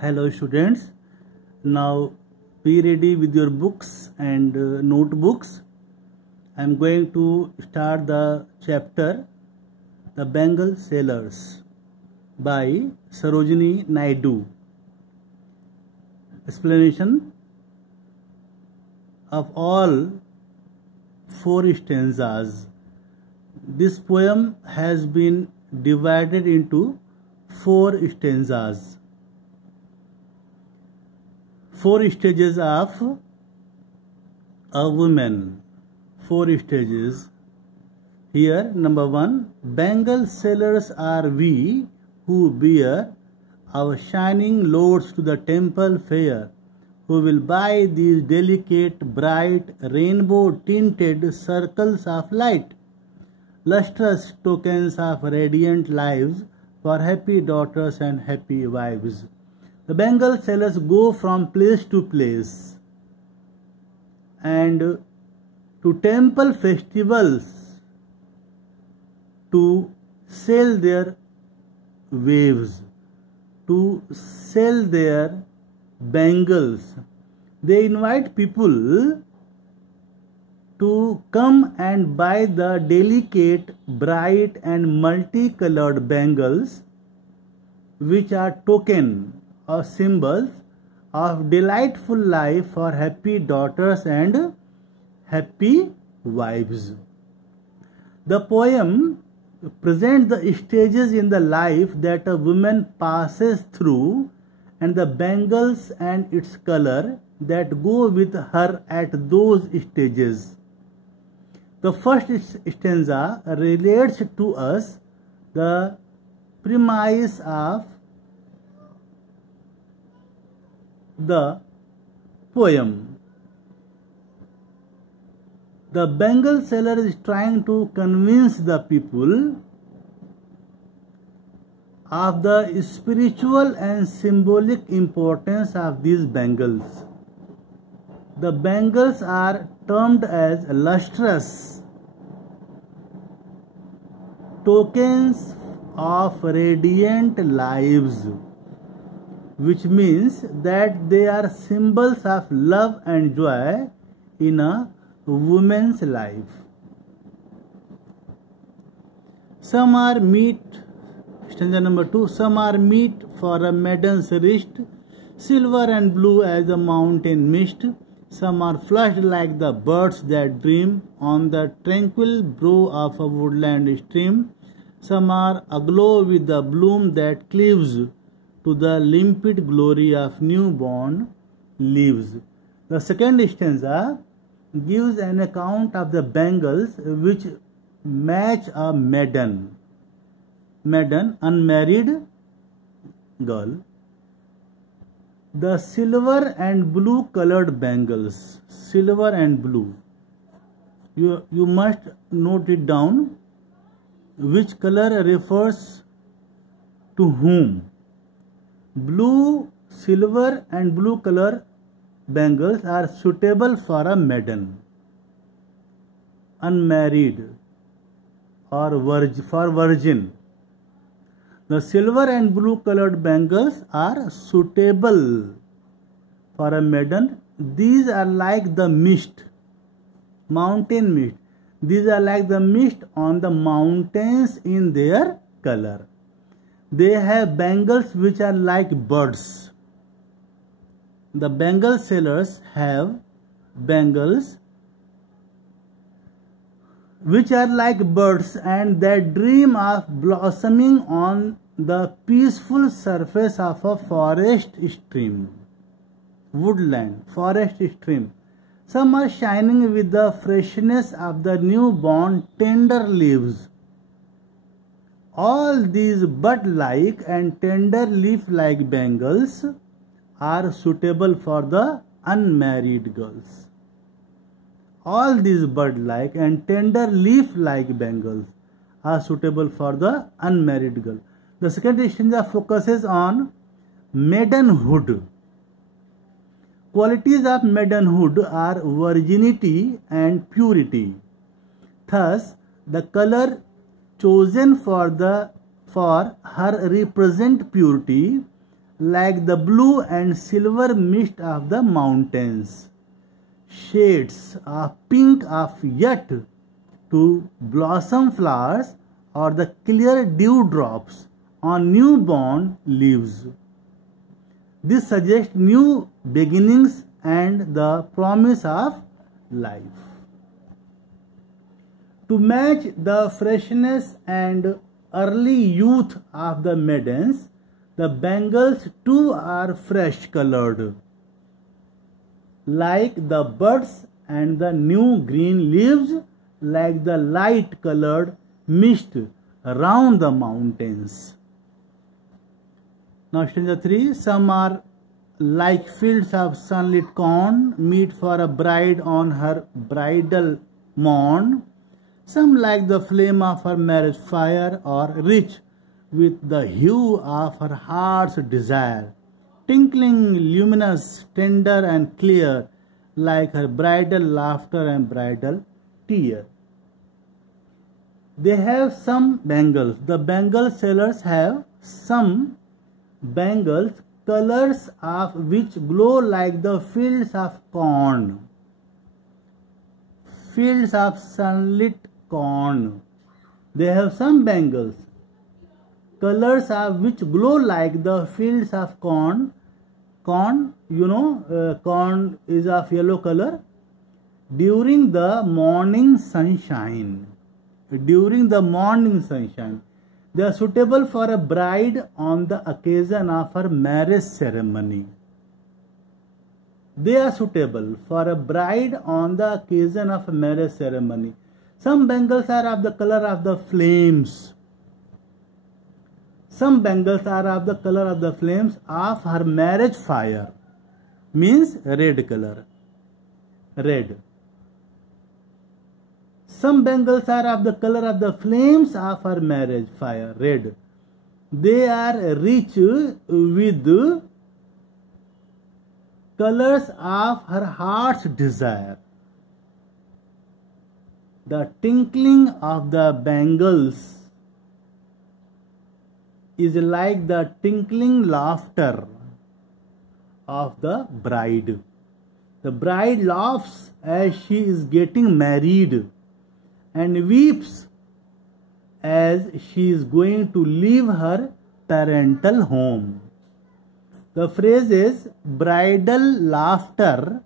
Hello students, now be ready with your books and notebooks. I am going to start the chapter The Bengal Sailors by Sarojini Naidu. Explanation of all 4 stanzas. This poem has been divided into 4 stanzas. 4 stages of a woman. 4 stages. Here, number 1, Bengal sailors are we who bear our shining loads to the temple fair, who will buy these delicate, bright, rainbow-tinted circles of light, lustrous tokens of radiant lives for happy daughters and happy wives. The Bengal sailors go from place to place and to temple festivals to sell their waves, to sell their bangles. They invite people to come and buy the delicate, bright and multicolored bangles which are token or symbols of delightful life for happy daughters and happy wives. The poem presents the stages in the life that a woman passes through and the bangles and its color that go with her at those stages. The first stanza relates to us the premise of the poem. The Bengal sailor is trying to convince the people of the spiritual and symbolic importance of these bangles. The bangles are termed as lustrous tokens of radiant lives, which means that they are symbols of love and joy in a woman's life. Some are meet, stanza number 2, some are meet for a maiden's wrist, silver and blue as the mountain mist. Some are flushed like the birds that dream on the tranquil brow of a woodland stream. Some are aglow with the bloom that cleaves to the limpid glory of newborn leaves. The second stanza gives an account of the bangles which match a maiden, unmarried girl. The silver and blue colored bangles, silver and blue. You must note it down. Which color refers to whom? Blue, silver and blue color bangles are suitable for a maiden, unmarried or for virgin. The silver and blue colored bangles are suitable for a maiden. These are like the mist, mountain mist. These are like the mist on the mountains in their color. They have bangles which are like birds. The Bengal sailors have bangles which are like birds and they dream of blossoming on the peaceful surface of a forest stream, woodland, forest stream. Some are shining with the freshness of the newborn tender leaves. All these bud-like and tender leaf-like bangles are suitable for the unmarried girls. All these bud-like and tender leaf-like bangles are suitable for the unmarried girl. The second stanza focuses on maidenhood. Qualities of maidenhood are virginity and purity. Thus, the color chosen for her represent purity, like the blue and silver mist of the mountains. Shades of pink of yet to blossom flowers or the clear dewdrops on newborn leaves. This suggests new beginnings and the promise of life. To match the freshness and early youth of the maidens, the bangles too are fresh colored, like the buds and the new green leaves, like the light colored mist around the mountains. Now stanza 3. Some are like fields of sunlit corn, meet for a bride on her bridal morn. Some like the flame of her marriage fire, or rich with the hue of her heart's desire, tinkling, luminous, tender and clear, like her bridal laughter and bridal tear. They have some bangles. The bangle sellers have some bangles, colors of which glow like the fields of corn. Fields of sunlit corn. They have some bangles, colors of which glow like the fields of corn. Corn, corn is of yellow color. During the morning sunshine. During the morning sunshine. They are suitable for a bride on the occasion of her marriage ceremony. They are suitable for a bride on the occasion of a marriage ceremony. Some bangles are of the color of the flames. Some bangles are of the color of the flames of her marriage fire. Means red color. Red. Some bangles are of the color of the flames of her marriage fire. Red. They are rich with colors of her heart's desire. The tinkling of the bangles is like the tinkling laughter of the bride. The bride laughs as she is getting married and weeps as she is going to leave her parental home. The phrases bridal laughter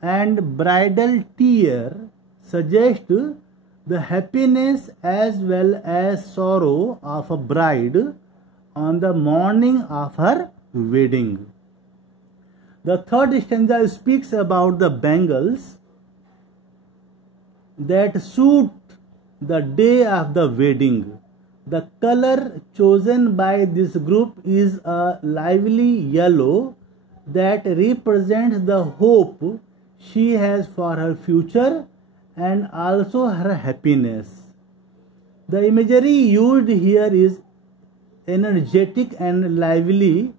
and bridal tear suggest the happiness as well as sorrow of a bride on the morning of her wedding. The third stanza speaks about the bangles that suit the day of the wedding. The color chosen by this group is a lively yellow that represents the hope she has for her future and also her happiness. The imagery used here is energetic and lively,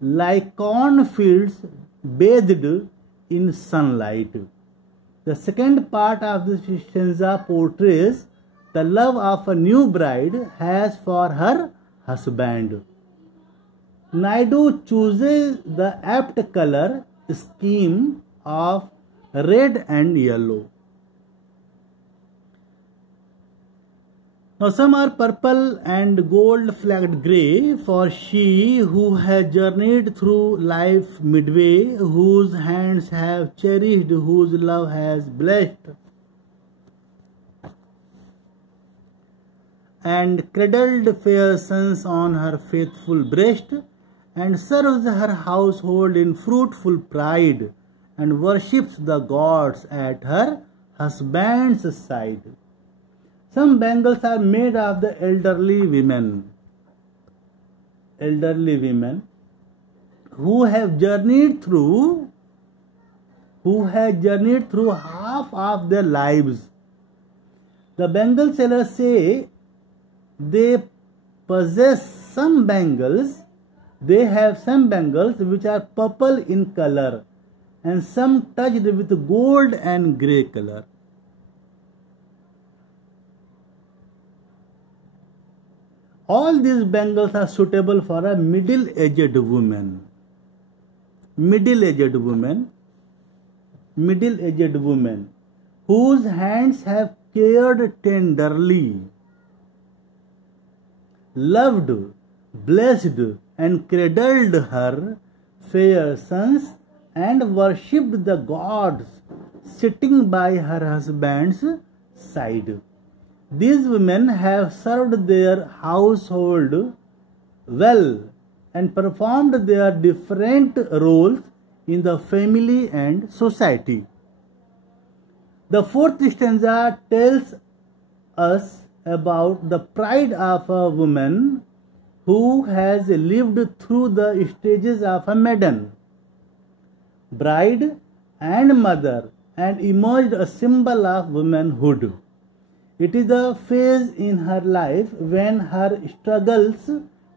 like cornfields bathed in sunlight. The second part of this stanza portrays the love of a new bride has for her husband. Naidu chooses the apt color scheme of red and yellow. Now some are purple and gold flagged grey, for she who has journeyed through life midway, whose hands have cherished, whose love has blessed, and cradled fair sons on her faithful breast, and serves her household in fruitful pride, and worships the gods at her husband's side. Some bangles are made of the elderly women who have journeyed through half of their lives. The bangle sellers say they possess some bangles. They have some bangles which are purple in color and some touched with gold and grey color. All these bangles are suitable for a middle-aged woman. Middle-aged woman whose hands have cared tenderly, loved, blessed, and cradled her fair sons, and worshipped the gods sitting by her husband's side. These women have served their household well and performed their different roles in the family and society. The fourth stanza tells us about the pride of a woman who has lived through the stages of a maiden, bride, and mother, and emerged a symbol of womanhood. It is a phase in her life when her struggles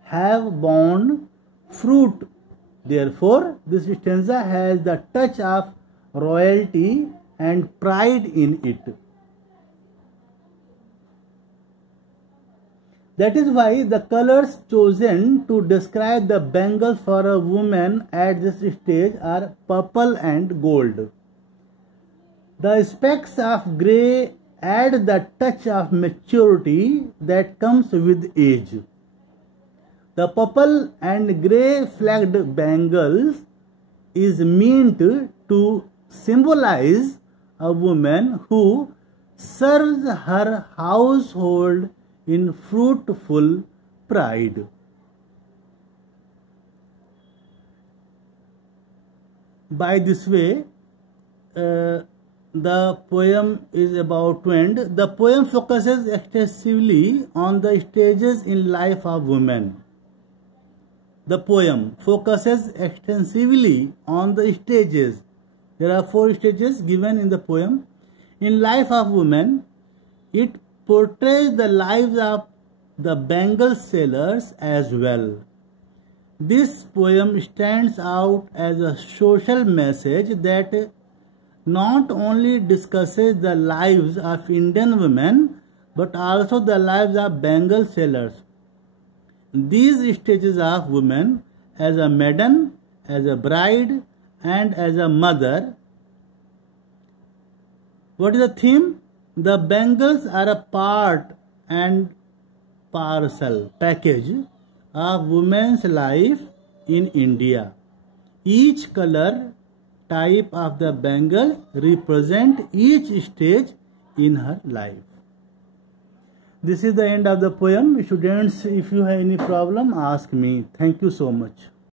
have borne fruit. Therefore, this stanza has the touch of royalty and pride in it. That is why the colors chosen to describe the bangles for a woman at this stage are purple and gold. The specks of grey add the touch of maturity that comes with age. The purple and grey flagged bangles is meant to symbolize a woman who serves her household in fruitful pride. By this way, the poem is about to end. The poem focuses extensively on the stages in life of women. The poem focuses extensively on the stages. There are 4 stages given in the poem. In life of women, it portrays the lives of the bangle sellers as well. This poem stands out as a social message that not only discusses the lives of Indian women but also the lives of bangle sellers. These stages of women as a maiden, as a bride, and as a mother. What is the theme? The bangles are a part and parcel package of women's life in India. Each color type of the bangle represent each stage in her life. This is the end of the poem. Students, if you have any problem, ask me. Thank you so much.